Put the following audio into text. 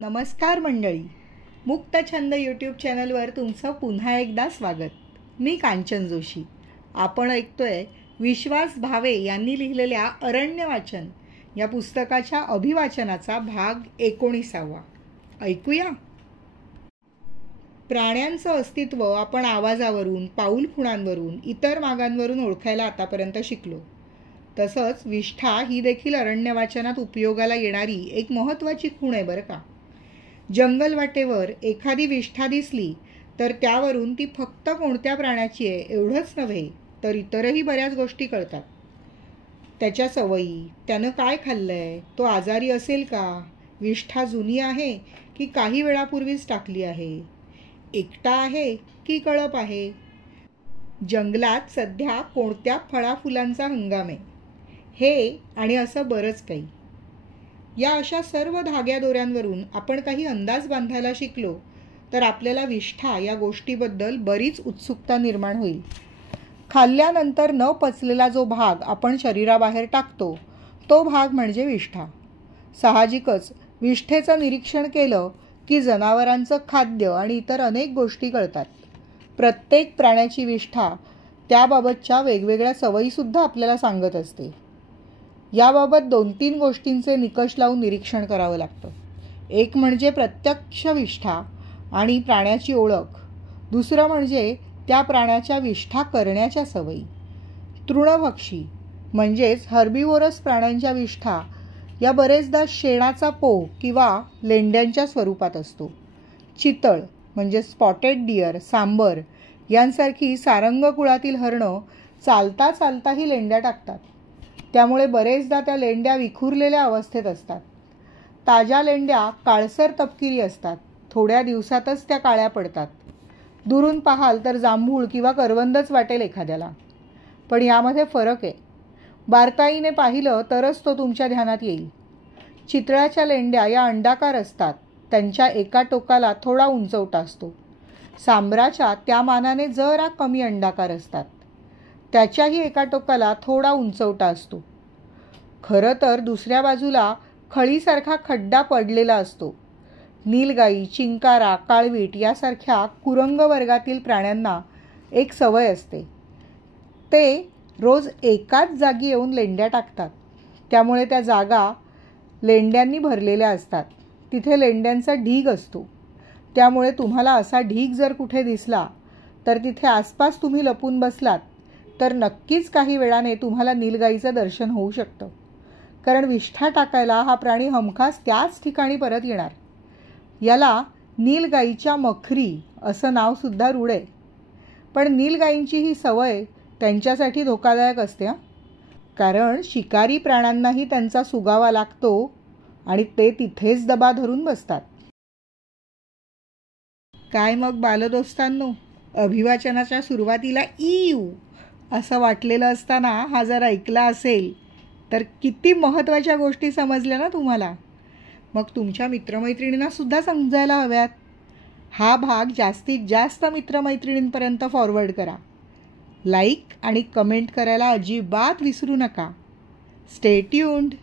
नमस्कार मंडळी, मुक्त छंद यूट्यूब चॅनलवर तुमचं पुन्हा एकदा स्वागत. मी कांचन जोशी. आपण ऐकतोय विश्वास भावे यांनी लिहिलेल्या अरण्य वाचन या पुस्तकाच्या अभिवाचनाचा भाग 19. ऐकूया. प्राण्यांचं अस्तित्व आपण आवाजावरून, पाऊल खुणांवरून, इतर मागांवरून ओळखायला आतापर्यंत शिकलो. तसंच विष्ठा ही देखील अरण्य वाचनात उपयोगाला येणारी एक महत्त्वाची खूण आहे बरं का. जंगल वाटेवर एखादी विष्ठा दिसली तर त्यावरून ती फक्त कोणत्या प्राण्याची आहे एवढंच नव्हे तर इतरही बऱ्याच गोष्टी कळतात. त्याच्या सवयी, त्यानं काय खाल्लंय, तो आजारी असेल का, विष्ठा जुनी आहे की काही वेळापूर्वीच टाकली आहे, एकटा आहे की कळप आहे, जंगलात सध्या कोणत्या फळाफुलांचा हंगाम आहे, हे आणि असं बरंच काही. या अशा सर्व धाग्यादोऱ्यांवरून आपण काही अंदाज बांधायला शिकलो तर आपल्याला विष्ठा या गोष्टीबद्दल बरीच उत्सुकता निर्माण होईल. खाल्ल्यानंतर न पचलेला जो भाग आपण शरीराबाहेर टाकतो तो भाग म्हणजे विष्ठा. साहजिकच विष्ठेचं निरीक्षण केलं की जनावरांचं खाद्य आणि इतर अनेक गोष्टी कळतात. प्रत्येक प्राण्याची विष्ठा त्याबाबतच्या वेगवेगळ्या सवयीसुद्धा आपल्याला सांगत असते. याबाबत 2-3 गोष्टींचे निकष लावून निरीक्षण करावं लागतं. एक म्हणजे प्रत्यक्ष विष्ठा आणि प्राण्याची ओळख. दुसरं म्हणजे त्या प्राण्याच्या विष्ठा करण्याच्या सवयी. तृणभक्षी म्हणजेच हर्बिवोरस प्राण्यांच्या विष्ठा या बरेचदा शेणाचा पोह किंवा लेंड्यांच्या स्वरूपात असतो. चितळ म्हणजे स्पॉटेड डिअर, सांबर यांसारखी सारंग कुळातील हरणं चालता चालताही लेंड्या टाकतात. त्यामुळे बरेचदा त्या लेंड्या विखुरलेल्या अवस्थेत असतात. ताज्या लेंड्या काळसर तपकिरी असतात. थोड्या दिवसातच त्या काळ्या पडतात. दुरून पाहाल तर जांभूळ किंवा करवंदच वाटेल एखाद्याला. पण यामध्ये फरक आहे. बारकाईने पाहिलं तरच तो तुमच्या ध्यानात येईल. चितळाच्या लेंड्या या अंडाकार असतात. त्यांच्या एका टोकाला थोडा उंचवटा असतो. सांबराच्या त्या मानाने जरा कमी अंडाकार असतात. त्याच्याही एका टोकाला थोडा उंचवटा असतो. खरं तर दुसऱ्या बाजूला खळीसारखा खड्डा पडलेला असतो. नीलगाई, चिंकारा, काळवीट यासारख्या कुरंग वर्गातील प्राण्यांना एक सवय असते. ते रोज एकाच जागी येऊन लेंड्या टाकतात. त्यामुळे त्या जागा लेंड्यांनी भरलेल्या असतात. तिथे लेंड्यांचा ढीग असतो. त्यामुळे तुम्हाला असा ढीग जर कुठे दिसला तर तिथे आसपास तुम्ही लपून बसलात तर नक्कीच काही वेळाने तुम्हाला नीलगाईचं दर्शन होऊ शकतं. कारण विष्ठा टाकायला हा प्राणी हमखास त्याच ठिकाणी परत येणार. याला नीलगाईच्या मखरी असं नावसुद्धा रूढ आहे. पण नीलगाईंची ही सवय त्यांच्यासाठी धोकादायक असते. कारण शिकारी प्राण्यांनाही त्यांचा सुगावा लागतो आणि ते तिथेच दबा धरून बसतात. काय मग बालदोस्तांनो, अभिवाचनाच्या सुरुवातीला इयू असं वाटलेलं असताना हा जर ऐकला असेल तर किती महत्त्वाच्या गोष्टी समजल्या ना तुम्हाला. मग तुमच्या मित्रमैत्रिणींना सुद्धा समजायला हव्यात. हा भाग जास्तीत जास्त मित्रमैत्रिणींपर्यंत फॉरवर्ड करा. लाईक आणि कमेंट करायला अजिबात विसरू नका. Stay tuned.